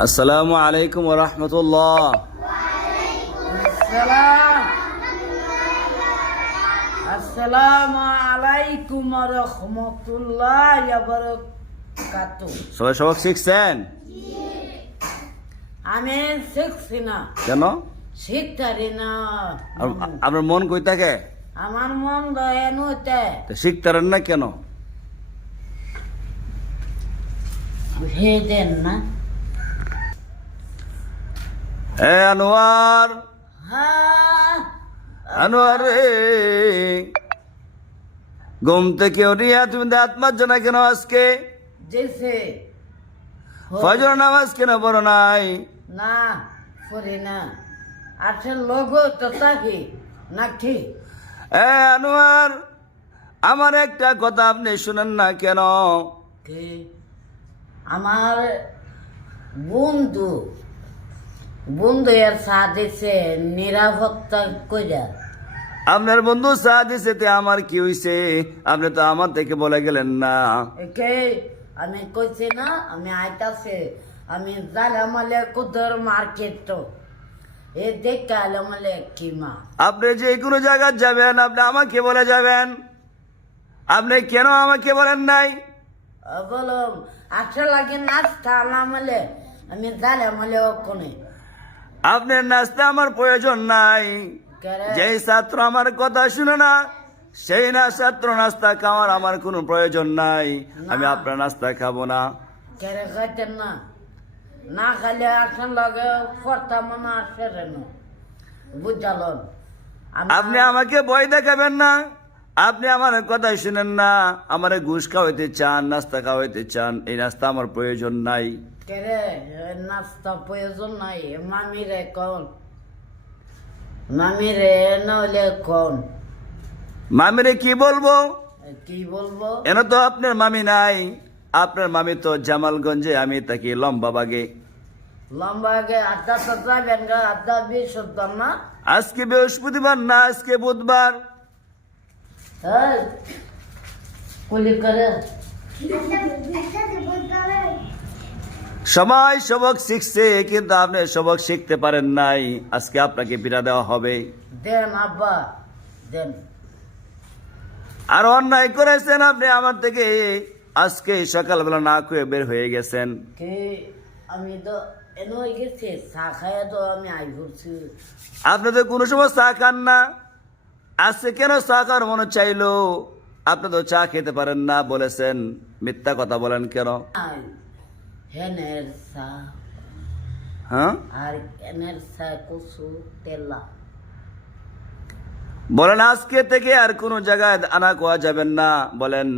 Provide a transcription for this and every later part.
আসসালামু আলাইকুম রহমতুল্লাহ। আসসালাম। আলাইকুম রহমতুল্লাহ বারাকাতু সবাই শিখছেন? আমি শিখছি না। কেন? শিখতারি না। আপ- আপনার মন কই থাকে? আমার মন দয়ান হতে তো শিখতারেন না কেন? দেন না। হে আনোয়ার। আনোয়ার রে। ঘুম থেকে উঠিয়া তুমি দাঁত মাজছো না কেন আজকে? ফজর নামাজ কেন পড়ো নাই? না করি না। আচ্ছা লোক তো থাকি নাকি এ আনোয়ার আমার একটা কথা আপনি শুনেন না কেন? আমার বন্ধু বন্ধু এর সাথে নিরাপত্তা কইরা। আপনার বন্ধু চা দিছে তে আমার কি হইছে? আপনি তো আমার থেকে বলে গেলেন না। একে আমি কইছি না আমি আইতাছে। আমি জালামালে কুদর মার্কেট। তো এ দেখে আলামালে কিমা আপনি যে কোনো জায়গায় যাবেন আপনি আমাকে বলে যাবেন। আপনি কেন আমাকে বলেন নাই? বলো আচ্ছা লাগে নাস্তা আলামালে আমি জালামালে ওখানে আপনার নাস্তা আমার প্রয়োজন নাই। যেই ছাত্র আমার কথা শুনে না সেই না ছাত্র নাস্তা খাওয়ার আমার কোনো প্রয়োজন নাই। আমি আপনার নাস্তা খাব না। না? লগে আসে বুঝালন? আপনি আমাকে ভয় দেখাবেন না। আপনি আমার কথা শুনেন না। আমার ঘুষ খাওয়াইতে চান নাস্তা খাওয়াইতে চান এই নাস্তা আমার প্রয়োজন নাই। কেরে? নাস্তা প্রয়োজন নাই মামিরে কোন মামিরে নইলে কোন মামিরে কি বলব? কি বলব? এন তো আপনার মামি নাই। আপনার মামি তো জামালগঞ্জে আমি তাকে লম্বা বাগে লম্বা আগে আড্ডা তো যাবেন গা আড্ডা বিশ না? আজকে বৃহস্পতিবার না আজকে বুধবার। এই, কুলি করে। সবাই সবক শিখছে কিন্তু আপনি সবক শিখতে পারেন নাই। আজকে আপনাকে পিড়া দেওয়া হবে। দেন আব্বা দেন। আর অন্যায় করেছেন আপনি আমার থেকে আজকে সকালবেলা না খুঁয়ে বের হয়ে গেছেন। আমি তো আপনি তো কোনো সময় চা খান না। আজকে কেন চা খাওয়ার মনে চাইলো? আপনি তো চা খেতে পারেন না বলেছেন। মিথ্যা কথা বলেন কেন? হ্যাঁ আর তেলা বলেন আজকে থেকে আর কোনো জায়গায় আনা কোয়া যাবেন না। বলেন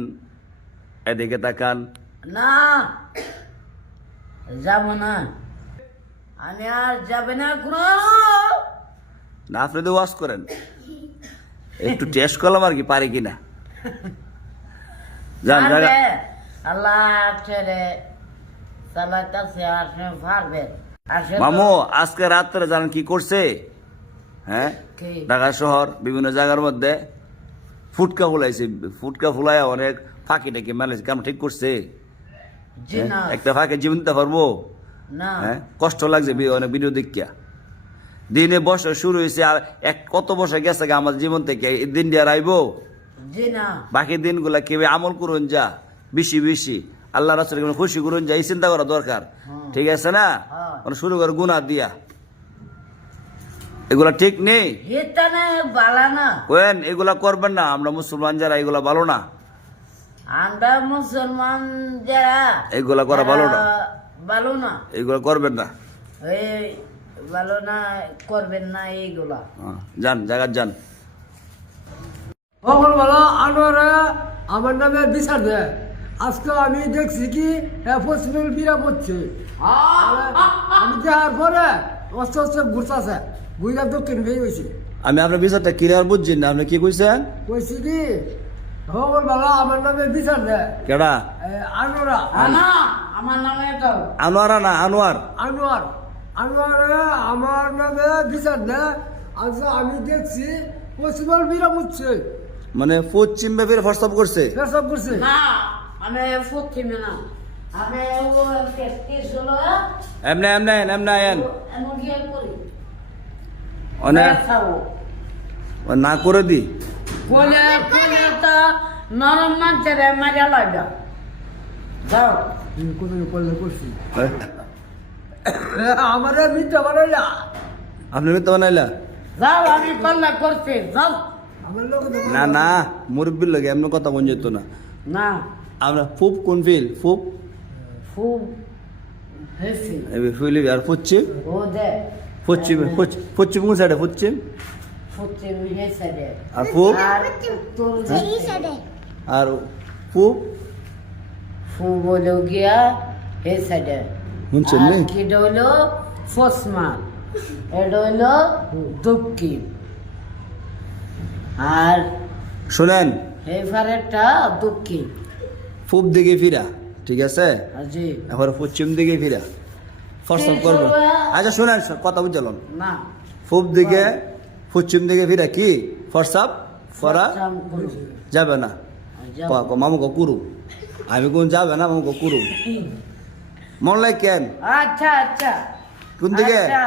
এদিকে তাকান। না যাব না। আমি আর যাবে না কোনো। না আপনি তো ওয়াশ করেন। একটু টেস্ট করলাম আর কি পারি কিনা। যান আল্লাহ ছেড়ে চালাইতেছে আসে পারবে মামু আজকে রাত্রে জানেন কি করছে? হ্যাঁ? ঢাকা শহর বিভিন্ন জায়গার মধ্যে ফুটকা ফুলাইছে। ফুটকা ফুলায় অনেক ফাঁকি টাকি মেলেছে কেমন ঠিক করছে। হ্যাঁ? একটা ফাঁকে জীবন দিতে পারব? হ্যাঁ? কষ্ট লাগছে অনেক ভিডিও দেখিয়া। দিনে বছর শুরু হয়েছে আর এক কত বছর গেছে গা আমার জীবন থেকে? দিন দিয়ে আইবো বাকি দিনগুলা কেউ আমল করুন যা? বেশি বেশি। আল্লাহ রাসুল খুশি করুন যা এই চিন্তা করা দরকার। ঠিক আছে না? হ্যাঁ। মানে শুরু করে গুনা দিয়া। এগুলা ঠিক নেই? হিতানে বালা না। ওয়েন এগুলা করবেন না। আমরা মুসলমান যারা এগুলা ভালো না। আমরা মুসলমান যারা এগুলা করা ভালো না। ভালো না। এগুলা করবেন না। ভালো না করবেন না এইগুলা। হ্যাঁ, যান জায়গা যান। সকালবেলা আনোয়ারা আমার নামে বিচার দেয়। আজকে আমি দেখছি কি পশ্চিমের বিরা পড়ছে। আমি দেখার পরে অস্তে অস্তে ঘুরতেছে। ঘুরে দক্ষিণ হয়ে গেছে। আমি আপনার বিষয়টা ক্লিয়ার বুঝছি না আপনি কি কইছেন? কইছি কি সকালবেলা আমার নামে বিচার দেয় কেডা? আনোয়ারা। না আমার নামে তো আনোয়ারা না আনোয়ার। আনোয়ার। আনোয়ারে আমার নামে বিচার দেয় আজকে আমি দেখছি পশ্চিমের বিরা পড়ছে মানে পশ্চিম ব্যাপীর প্রস্তাব করছে। পেশাব করছে। না আমি পশ্চিমে না। আমি ও কেস হলো এমনে এমনে এমনে আয়েন এমন গিয়ে করি? অনে। খাব না করে দি। তো নরম মারা লাগবে যাও। করছি। আমার মিথ্যা বানাইলা। আপনি মিথ্যা বানাইলা? যাও আমি করছি। যাও। না না মুরব্বীর লাগে এমন কথা মন যেত না। না। আমরা ফুপ কোন ফিল? ফুপ? খুব হেসি ফিলি। আর পশ্চিম ও দে। পশ্চিম পশ্চিম- কোন সাইডে পশ্চিম আর ফুপ? আর তোর আর ফুপ? ফু বলো গিয়া হেসে দে শুনছেন নি? কি হলো ফসমান এটা হলো দক্ষিণ। আর শোনেন। এই ফারেরটা দক্ষিণ। ফুপ দিকে ফিরা ঠিক আছে? জি। এবার পশ্চিম দিকে ফিরা। ফরসব করব আচ্ছা শোনেন কথা বুঝলাম না। ফুপ দিকে পশ্চিম দিকে ফিরা কি? ফরসাব ফরা যাবে না। যাও। মামুকে কুরু। আমি কোন যাবে না মামুকে কুরু। মন লাই কেন? আচ্ছা আচ্ছা। কোন দিকে? আচ্ছা,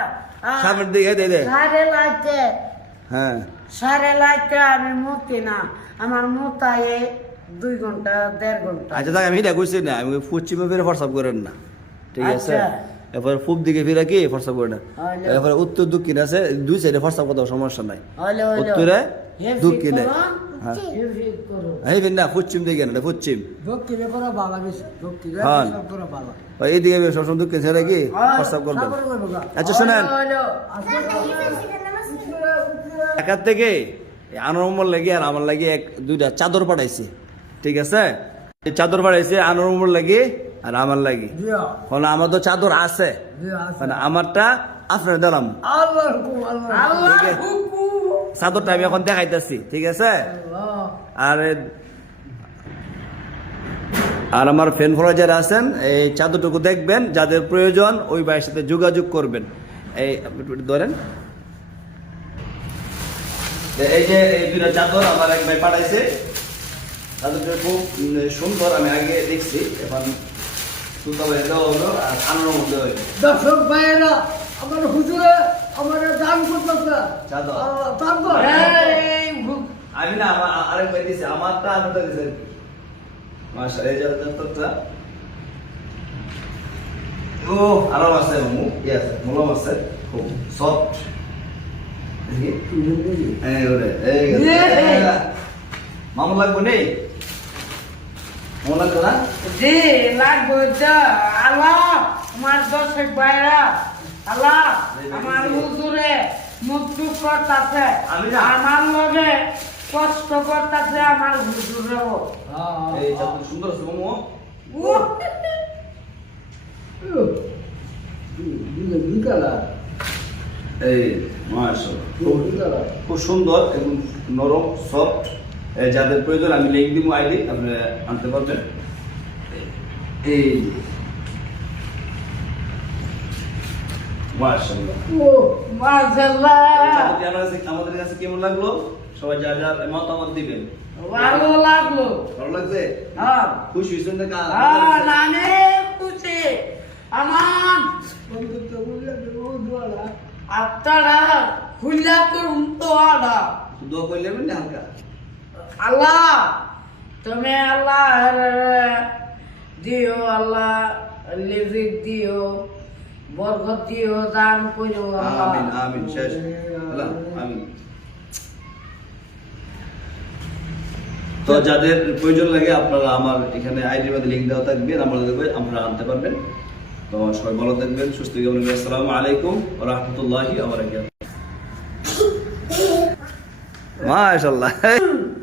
সামনের দিকে দে দে। হ্যাঁ। সাড়ে লাইতে আমি মুতি না। আমার মুতায় দুই ঘণ্টা দেড় ঘণ্টা। আচ্ছা আমি এটা কইছি না আমি পশ্চিমে ফিরে ফরসাব করেন না। ঠিক আছে? আচ্ছা। এরপরে পূব দিকে ফিরে কি ফরসাব করে না? এরপরে উত্তর দক্ষিণ আছে দুই সাইডে ফরসাব কথা সমস্যা নাই। উত্তরে দক্ষিণে। হ্যাঁ। হেফি করো। এই না পশ্চিম দিকে না পশ্চিম। দক্ষিণে করা বালা বেশি দক্ষিণে। সব করা বালা এইদিকে সবসময় দক্ষিণ কি করবেন? গা। আচ্ছা শোনেন। থেকে লাগে আর আমার লাগে এক দুইটা চাদর পাঠাইছে। ঠিক আছে? চাদর পাঠাইছে আনরমল লাগে আর আমার লাগে। কারণ আমার তো চাদর আছে। মানে আমারটা আপনার দিলাম। চাদরটা আমি এখন দেখাইতেছি ঠিক আছে? আর আর আমার ফ্যান ফলোয়ার যারা আছেন এই চাদরটুকু দেখবেন যাদের প্রয়োজন ওই ভাইয়ের সাথে যোগাযোগ করবেন। এই ধরেন। এই যে এই দুটা চাদর আমার এক ভাই পাঠাইছে। চাদরটা খুব সুন্দর আমি আগে দেখছি এখন ভাই দেওয়া হলো আর আনানোর মধ্যে হইল দর্শক ভাইয়েরা আমার হুজুরে আমার দান করতেছে দান কর। আমি না আমার আরেক ভাই দিছে আমারটা আপনারটা দিছে মাশা এই যে ও আরাম আছে মামু ইয়েস মলম আছে খুব সফট। মামু লাগবে নেই? লাগবে না জি লাগবে তো আল্লাহ আমার দর্শক ভাইরা আল্লাহ আমার হুজুরে মুক্তি করতেছে। আমার লগে কষ্ট করতেছে আমার হুজুরেও। এই চাদর সুন্দর আছে মামু খুব সুন্দর এবং নরম সফট যাদের প্রয়োজন আমি লিঙ্ক দিব আইডি আপনি আনতে পারবেন। এই আমাদের কাছে কেমন লাগল? সবাই যা যা মতামত দিবেন। ভালো লাগল। ভালো লাগছে? হ্যাঁ। খুশি হয়েছেন না কা- হ্যাঁ, খুশি আমার আপনারা খুললা করুন তো আডা দোয়া করলেন না হালকা? আল্লাহ তুমি আল্লাহ দিও আল্লাহ লিভিক দিও বরকত দিও দান আমিন আমিন শেষ। আল্লাহ, আমিন। তো যাদের প্রয়োজন লাগে আপনারা আমার এখানে আইডির মধ্যে লিঙ্ক দেওয়া আপনারা আনতে পারবেন। তো সবাই ভালো থাকবেন সুস্থ থাকবেন আসসালামু আলাইকুম ওয়া রাহমাতুল্লাহি ওয়া বারাকাতুহু। মাশাআল্লাহ।